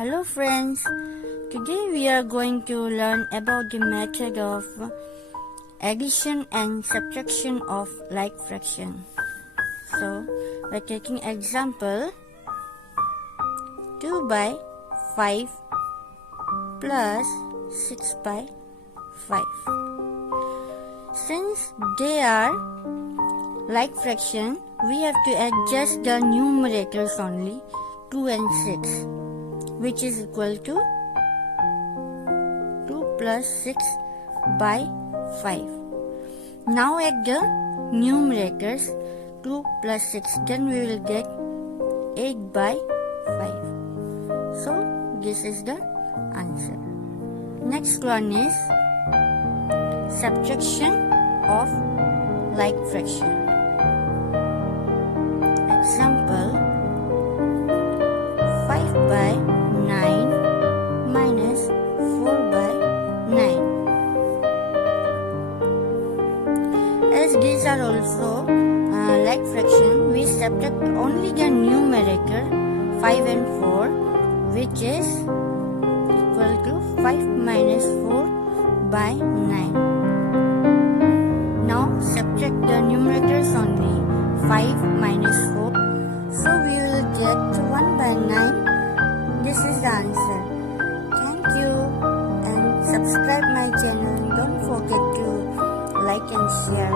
Hello friends, today we are going to learn about the method of addition and subtraction of like fraction. So, by taking example 2 by 5 plus 6 by 5. Since they are like fraction, we have to adjust the numerators only 2 and 6, which is equal to 2 plus 6 by 5. Now add the numerators 2 plus 6, then we will get 8 by 5. So this is the answer. Next one is subtraction of like fraction. Example 5 by 9 minus 4 by 9. As these are also like fraction, we subtract only the numerator 5 and 4, which is equal to 5 minus 4 by 9. Now subtract the numerators only 5 minus 4, so we will get 1 by 9. This is the answer. Thank you and subscribe my channel. Don't forget to like and share.